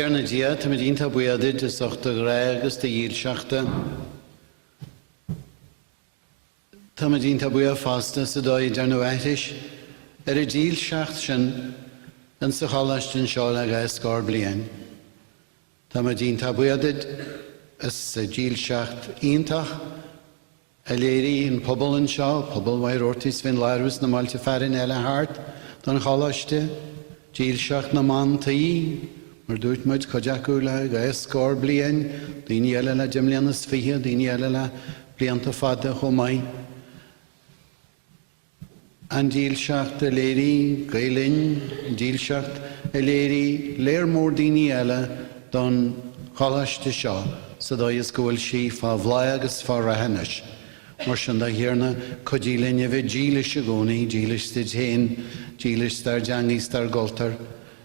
Jearna dia, tá mid ínta buiadid is ochta agus de díl seachta. Tá mid ínta buia fasta sa dói Jearna waitis, a díl seacht sin an sa Choláiste Mhachaire scór bliain. Tá mid ínta buiadid is sa díl seacht íntach, a léirí in Pobail Pobail wair ortis fin lairus na malte farin eile hart, don Choláiste, díl seacht na man taí, mar dúirt muid codeacú le Gael scór bliain, daoine eile le dimleanas fiche, daoine eile le blianta fada chomai. An díl seacht a léirí Linn, díl seacht a léirí léir mór daoine eile don Choláiste seo, sa dó is gúil sí fá bhláth agus fá rahanis. Mar sin da hiarna codí linne bheith dílis a gcónaí, dílis de théin, dílis dar deangaí dar goltar,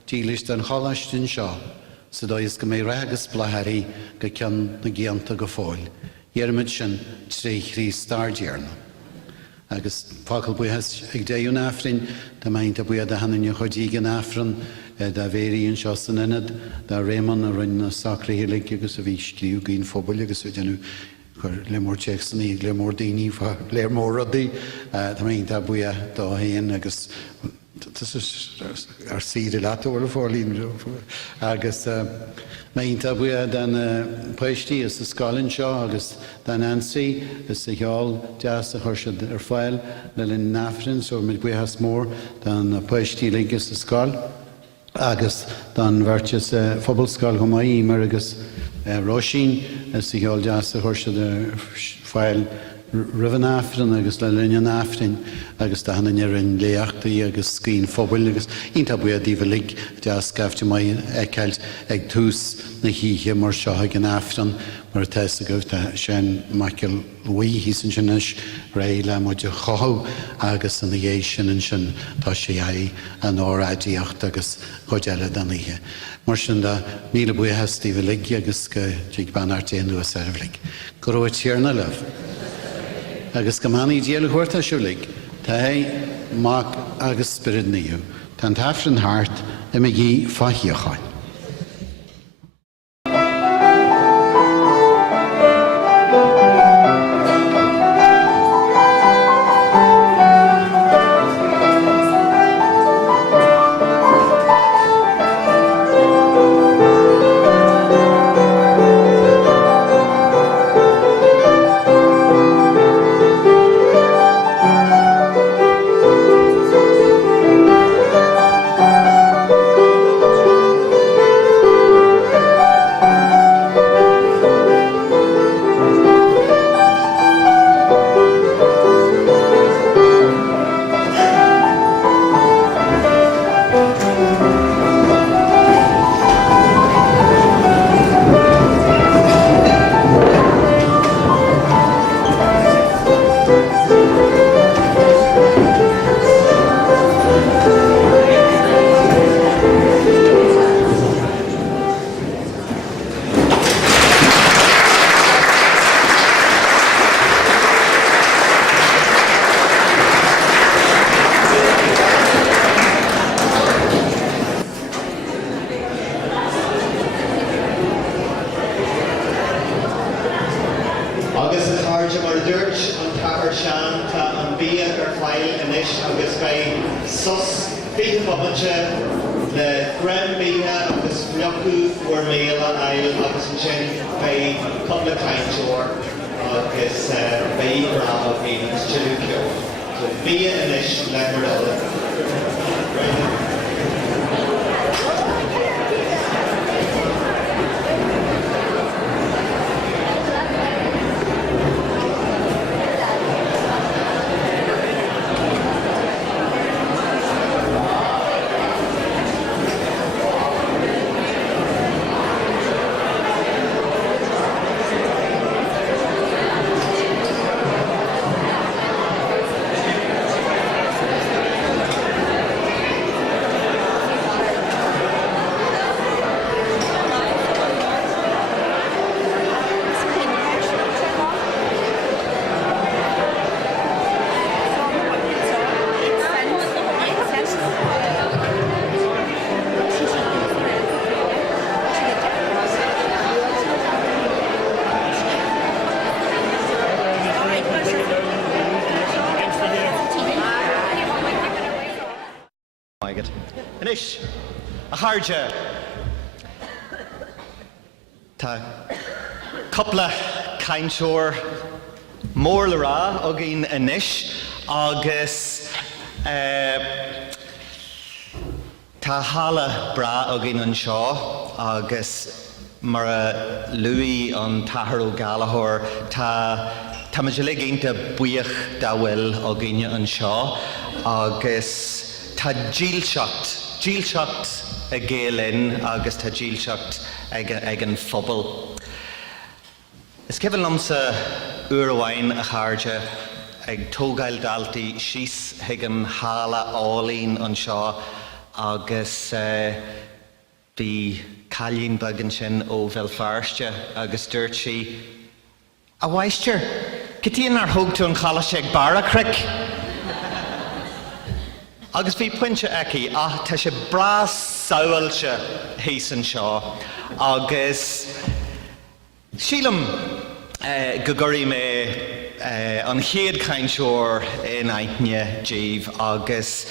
dílis den Choláiste seo, sa dó is go mé ragus blahairí go ceann na gianta go fáil. Dhearmid sin trí chrís dar dearna. Agus fácail buíochas ag déú náfrin, tá maint a buíad a hanan chodí gan náfran, da bhéiríonn seo san inad, da réman a rinn na sacraílig agus a bhí scríú gín Pobail agus a déanú le mór teachsannaí, le mór daoine, le mór rudaí, tá maint a buíad dá haon agus ar síre leat óla fórlín agus maint a buíad den poistí is a scálann seo agus den ansaí is a cheáil deas a chuirsead ar fáil le linn náfrin, so mid buíochas mór den poistí ligus a scáil agus den bhairteas Pobail scáil go maí mar agus Roisin is a cheáil deas a chuirsead ar fáil Rivan áfrin agus le linn áfrin agus da hanan rinn léachtaí agus scín Pobail agus ínta buíad díomhalig deas gafte mai eceilt ag tús na híthe mar seo ag an áfrin mar teas a gabhta sin Michael Louis hí san sin is ré le muid a chothú agus an dhé sin sin tá sé an áráidíocht agus chuideile den ihe. Mar sin da míle buíochas díomhalig agus go tíag banart éonú a servlig. Go raibh tíarna leh. Agus go manaí díal chuirta siúlaigh, tá é mac agus spirid níú, tá tafran hart I me gí faithíochain. Choláiste Mhachaire Tá coppla cainteoir mór le rá a gin inis agus tá hála bra a gin an seo agus mar a Louis an tathair ó Galahor tá muid le génta buíoch dá bhfuil a gine an seo agus tá díolseacht a Gael agus tá díolseacht ag an phobal. Is ceithil lomsa uair amháin a chairde ag tógáil daltaí síos ag an hála álín an seo agus bhí cailín bagan sin ó Belfáiste agus dúirt sí a bhaistir, citíon ar thugtú an Choláiste ag bara cric. Agus bhí pointe aici tá sé bra samhailte híos an seo agus sílam go gurí mé an chéad cainteoir in aithne díobh agus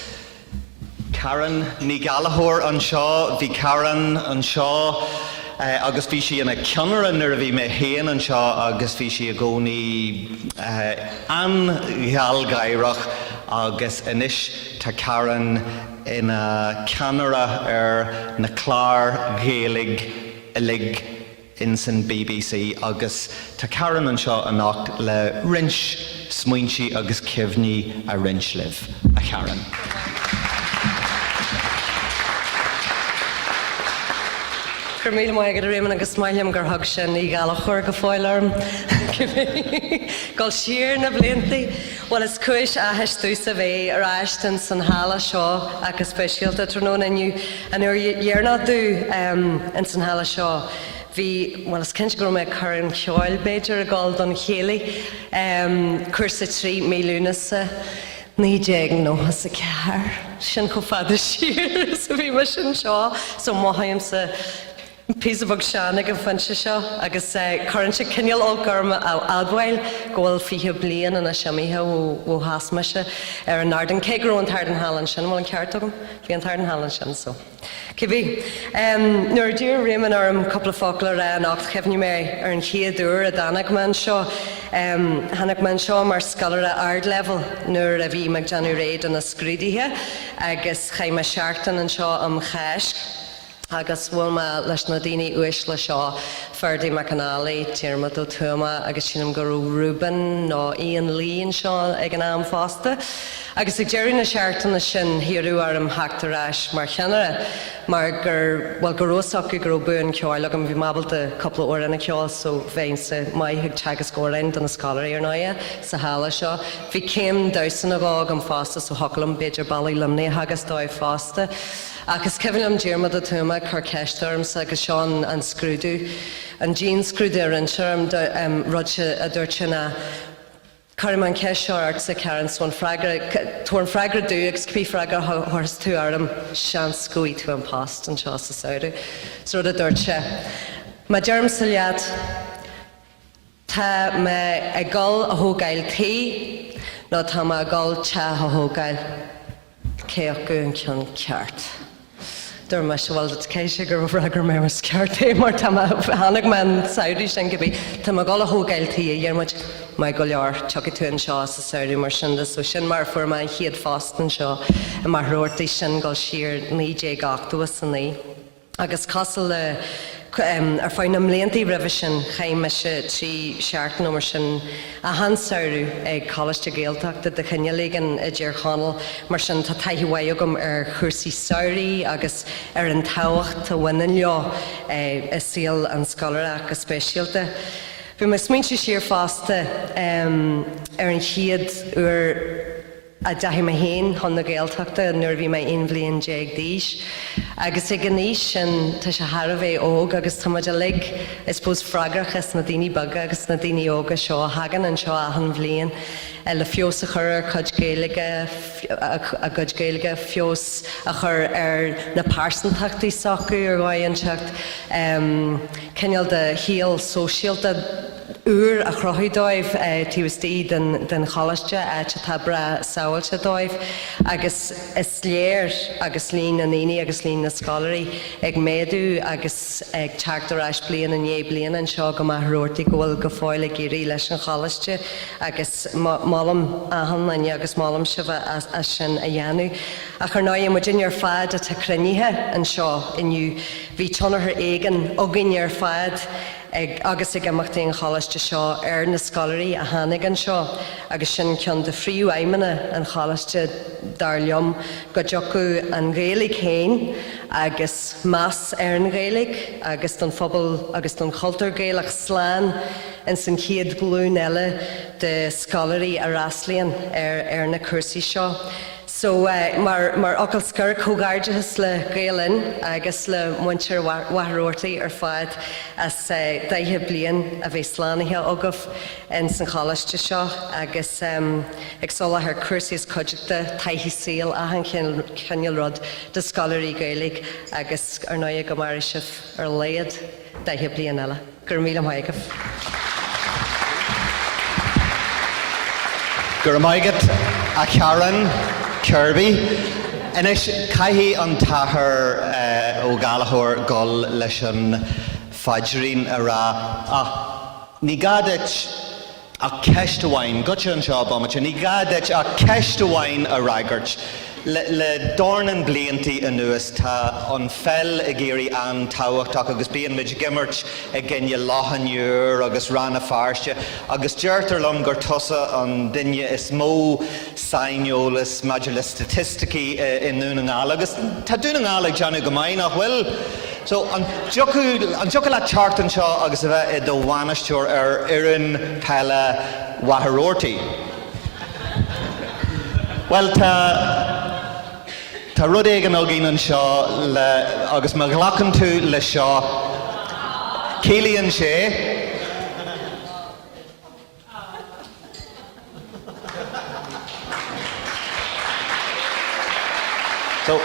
Karen ní Galahor an seo, bhí Karen an seo agus bhí si ina ceanara nuair a bhí mé héan an seo agus bhí si a gcónaí an-ghealgaireach agus inis tá Karen ina ceanara ar na clár Gaelig lig in san BBC agus tá Karen an seo anach le rinse smaointí agus cibhní a rinse libh a Karen. Gur míle mai agad a réimeann agus smailm gur thug sin í Galachor go fáilarm. Gáil siar na bliantaí, well is cuis a heistús a bheith ar aistin san hála seo agus speisialta tróna aniu an dhearnadú in san hála seo. Bhí, well is cinint gur mé chuir an cheáil beidir a gáil don chéalaí cuirsa 3 mílúnasa. Ní déag nóthas a ceathar sin go fada siar sa bhí mar sin seo so maithaim sa písabhag seanna go fanse seo agus chuann sé cineal ógurma á Adbhail ghfuil fiche bliain in a seamithe ó hasmaise ar an ardan cégrú an tardan hálan sin bhfuil an ceart agam bhí an tardan hálan sin so. Cibhí, nuair dúr réimeann orm coppla fócail ra an acht chefhní mé ar an chéadúr a dánach man seo hanach man seo mar scolar a ard level nuair a bhí meag Janú réad an a scrúdaithe agus chaime seachtain an seo am chais agus bhfuil me leis na daoine uis le seo Ferdy McAnally, Diarmid Ó Tuama agus sinam gurú Ruben nó Ian Linn seo ag an am fásta. Agus ag deireadh na seachtainna sin hiarú arm heachtarráis mar cheanara mar gur ósach gur buin ceáil agam bhí mabalta coppla uair ina ceáil so bhéin sa maithigh teagas córainn don na scalaí ar náide sa hála seo. Bhí céim dosan agá an fásta so hocalam beidir bailí limnaí agus dóibh fásta. Agus cehann Diarmid Ó Tuama chur ceistarms agus seán an scrúdú. An Jean scrúdú ar an searm rud a dúirt sinna Carim an ceis seart sa Karen tuain freigra dú agus cbí freigra thuras tú arm sean scuí tú an past an seo sa saoú. So rud a dúirt sé. Má dearm sa lead tá me ag gáil a thógáil taí nó tá me ag gáil te a thógáil céach go an ceann ceart. Dúir me se bhil céise gur bhreagar mé mar ceartta mar tá hanach man saoí sin go bhí tá me gáil a thógáil taí a dhearmid mai go leor tucha tú an seo sa saoú mar sin so sin mar fuair mai chiad fástan seo a mar ruirtaí sin gáil siar 9:08 san ní. Agus casal le ar fáin am léontaí ribh sin chaim se 3 seachtain mar sin a hansaoú ag Choláiste Gaeltachta de Chinealagan i dtír chánal mar sin tá taithhhaid agam ar chuirsaí saoirí agus ar an táhacht a bhaineann leo is síl an scolar agus speisialta. Bhí me smaointe siar fásta ar an chiad uair a daithí me héin chun na Gaeltachta nuair bhí me 1 bliain 10 díos. Agus i gníos sin tá sé thar bheith óg agus tá muid a lig is pós freigrachas na daoine baga agus na daoine óga seo a hagan an seo ahan bbliain le fios a chur ar Cuid Gaeilge fios a chur ar na pársantachtaí sacu ar gáin seacht ceanneal de híal sóisialta uair a chrothúdóibh tíostí den Choláiste tá bra samhailte dóibh agus is léir agus Linn an Aoine agus Linn na Scolarí ag méadú agus ag teachtarráis bliain an 9 bliain an seo go Mhachaire gohfuil go fáil ag iarraí leis an Choláiste agus málam ahan aine agus málam sibh a sin a dhéanú a chu náid mu din ar fad a tá cruníthe an seo inniu bhí tionartha éigean ógain ar fad agus ag amachtaí an Choláiste seo ar na Scolarí a tháinig an seo agus sin ceann de phríú aimimena an Choláiste dar liom go deochú an Gaelig chéin agus más ar an Gaelig agus don phobal agus don chultúr Gaelach sláán in san chéad glún eile de Scolarí a Raslíonn ar na cursaí seo. So mar ocail scur cógáirdeas le Gaelin agus le muintir Mhachaire ar fad as 10 bliain a bheith slánithe agah in san Choláiste seo agus ag sola ar cursaíos coideachta taithí síl a an Ceiliúradh de Scolarí Gaelig agus ar náide go mar sibh ar léad 10 bliain eile. Gur míle maigah. Gur maigad a Karen Kirby. Inis caithí an tathair ó Gaelachóir gol leis an fadhrín a rá. Ní gadait a ceist amháin, gote an seo bamate, ní gadait a ceist amháin a raigart. Le dornan bliantí anuas tá an fel a géirí an táhachtach agus bíon muid gimmert a genne láthaniúr agus ranna farste agus deirtar lom gur tusa an duine is mó sainiolas maidir le statisticí in núna agus tá dúna ngála Johnny go maith nach bhfuil. So an jocu le chartan seo agus a bheith i do bhainisteoir ar irin peile Mhachaire. Well, tá rud éige an ógin an seo agus má ghlachan tú le seo cílíonn sé so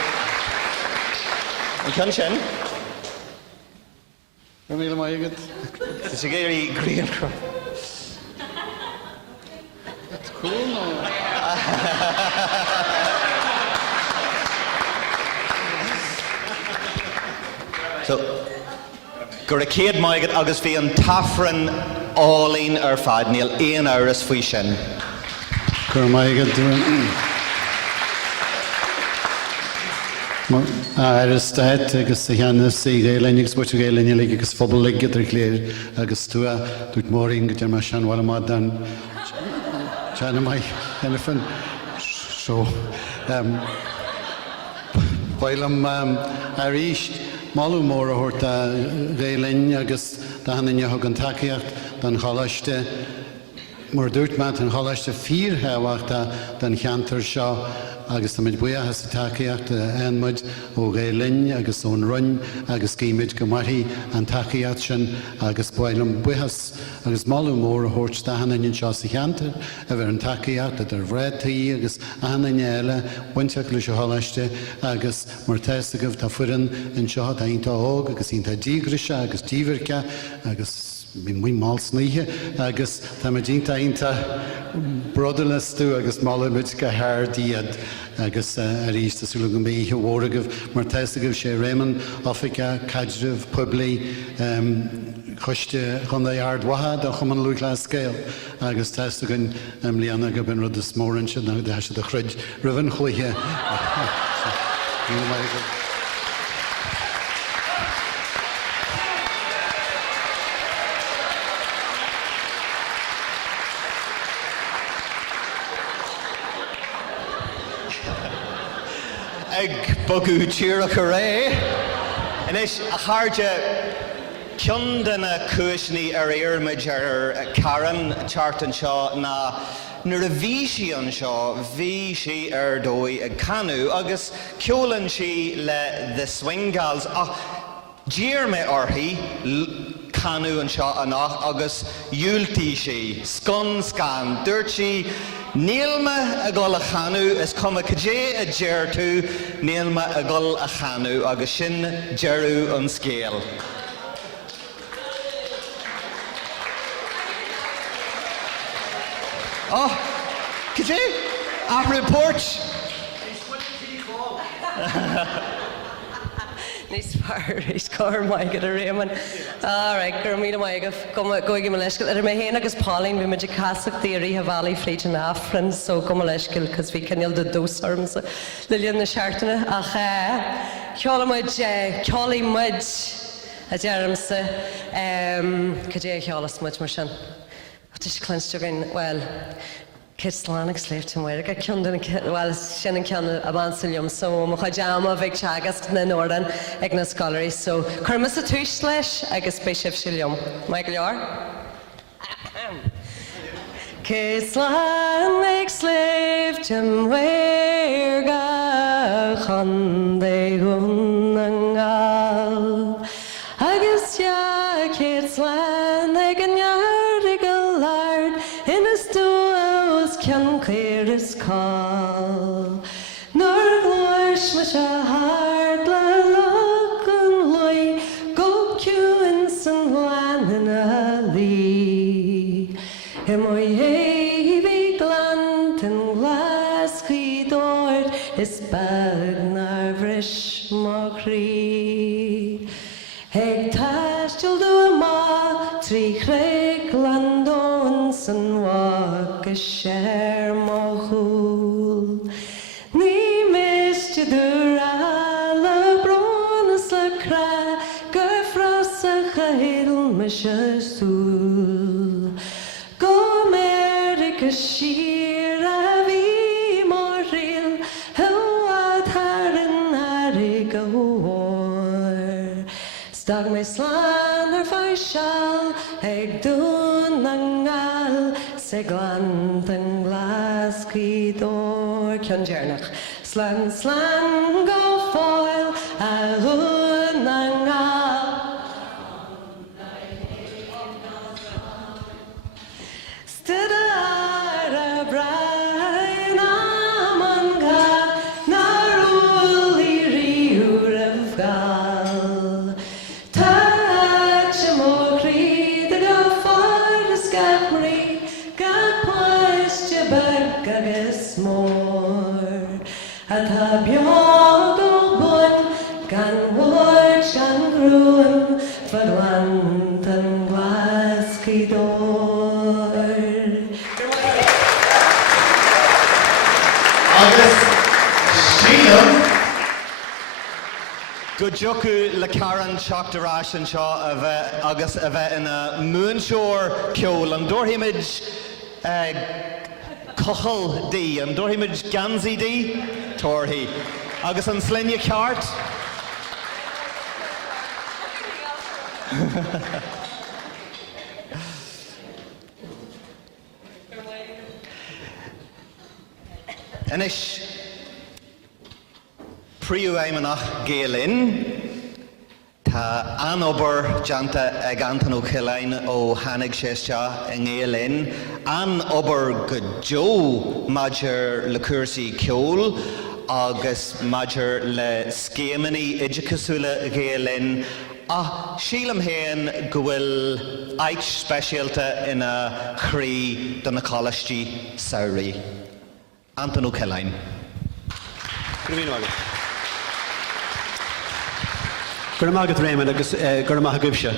an ceann sin Gur míle maigad. Tá sé géirí gríon cro. That's cool, no? So, gur a céad maigad agus bhí an tafran álín ar fad níl aon áras faoi sin. Gur maigad. Ar is staid agus a cheannas í Gaeilin agus buirte Gaeilin lig agus phobal ligad ar chléir agus tua dúirt mórín go dear mar sean bhla má dan teanna mai elefant. So, bailam ar íist Malú mór a thuirta Gaeilin agus dahanana thug an takeíocht den Choláiste mar dúirt mat an Choláiste fíortheamhachta den cheantar seo agus tá muid buíochas a takeíocht anmuid ó Gaeilin agus ón Rún agus cíimiid go maithí an takeíocht sin agus bailam buíochas agus malú mór a thuirt dahanana seo sa cheantar a bheith an takeíocht ar bhreataí agus ahanana eile buinteach leis a Choláiste agus mar teistagah tá fuireann in seo tá ionta óg agus ionta dígrise agus díomharcha agus bhín muoi máil sníthe agus tá muid ionta brodalas tú agus málamid go thar agus ar ísta súla go mbeíthe mhóragah mar teistagah sé réman África, Caidrih, Pobail chuiste chun é ardmhaithe a chuman luigh le scéal agus teistagann líana go ben rud is mór sin na de heise a chruid roimhan chluithe. Ag bogu tíreach a ré. Inis a cháirde ceann den na cúisní ar éirmid ar Karen chartan seo na nuair a bhí sí an seo, bhí sí ar dói ag canú agus ceolann sí le the swing gals ach dír me orthaí canú an seo anach agus dúiltí sí, scan, dúirt sí nílma a gol a chanú is cuma cé a déir tú nílma a gol a chanú agus sin deirú an scéal. Oh, could you? After porch. Níos fearr is cóir mai go a réman. Áraig, gur míle mai go igi leiscail. Ar mé héana agus Pauline bhí muidir casach daoirí a bhalaí fleet an affran, so go leiscail, cos bhí cinneal de dúsarm sa lilion na seaartainna. Ach ceola muid, ceolaí muid a dearmsa, go dé ceolas muid mar sin. Tá sé clinsteogain, well, Kirstlánig sléifte muir, a ciúndan well sin an ceanna a bhansalium, so mo chajama bheith teagas na Nordan ag na scoláirí, so chumas a túis leis agus spéisih silium. Mai go leor? Kirstlánig sléifte muir ga chundé gun an gal, agus Kirstlánig an yard go lard in a stool can clear his call. Nor gluish much a heart la look and loy go cue in some land in a lee. Him o ye glant and glass key door is bag narvish mockery. Heg tash till do a ma tree craig landons and walk a share mohul. Ni mist je dura la bronas la cra go frasa chahil misha sul. Go America sheer a vi moril how at harin ariga war. Stag me slan fai shall eg dun nangal se glant an glas door can jernach slan go foil a hun nangal stood a bright amanga naruli riur of gal touch more creed the go for the scapri got poised to back agus more at a biogo bun gan watch gan gruen for glant and glass door Agus Sheila. Go joku le Karen shock de rash and shaw of Agus of in a moonshore ceol an dorhimage cochel D an dorhimage ganzi D torhi Agus an slinya cart. Anish Priu Aimanach Gaelin Ta Anober Janta Agantano Kilain O Hanig Shesha in Gaelin An Ober Gjo Major Le Cursi Kjol August Major Le Skemani Ijikasula Gaelin Sheelam Hain Gwil Eich Specialta in a Cree Donna Choláiste Mhachaire Antano Kilain. Gur mágad réime agus gur maithe gubse.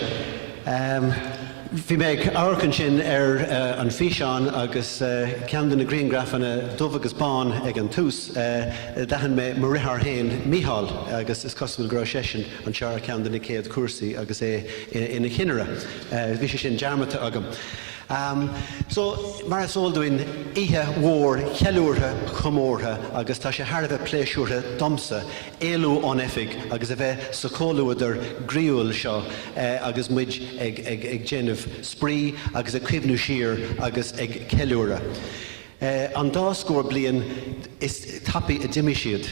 Bhí méid áircann sin an físeán agus ceann na Greengraffanna dubh agus bán ag an tús dahan mé mar rithar hain Mícheál agus is cosúil go raibh sé sin an sear ceann na céad cuasaí agus ina chinneire. Bhí sé sin dearmata agam. So mar sóldúin ihe mhór cheiliúrtha chomórtha agus tá sé tharbheith pléisiúrtha domsa éalú an efig agus a bheith sa cóliúidir gríúil seo agus muid ag déanamh sprí agus ag cuimhnú siar agus ag ceiliúra. An dá scór bliain is tapaí a d'imisiad